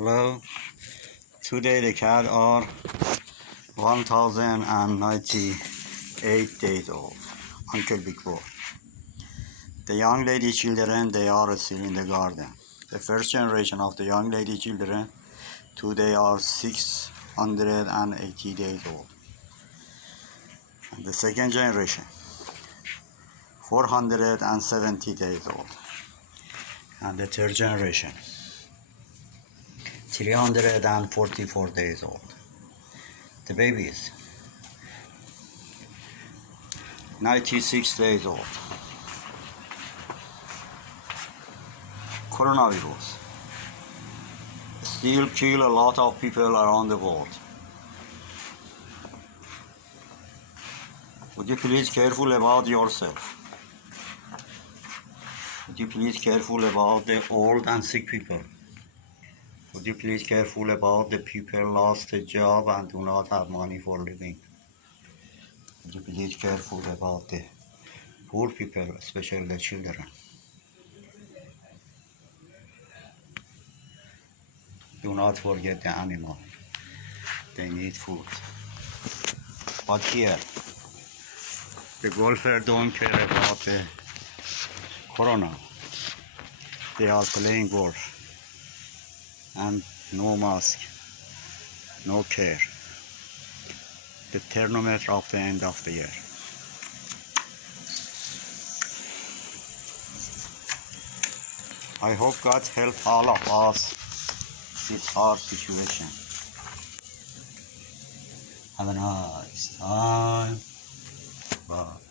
Hello. Today the cat are 1098 days old. Uncle Big Boy. The young lady children, they are still in the garden. The first generation of the young lady children today are 680 days old. And the second generation 470 days old. And the third generation 344 days old. The babies 96 days old. Coronavirus still kill a lot of people around the world. Would you please careful about yourself? Would you please careful about the old and sick people? Would you please careful about the people lost a job and do not have money for living? Would you please careful about the poor people, especially the children? Do not forget the animal. They need food. But here, the golfer don't care about the corona. They are playing golf. And no mask, no care. The thermometer of the end of the year. I hope God help all of us this hard situation. Have a nice time. Bye.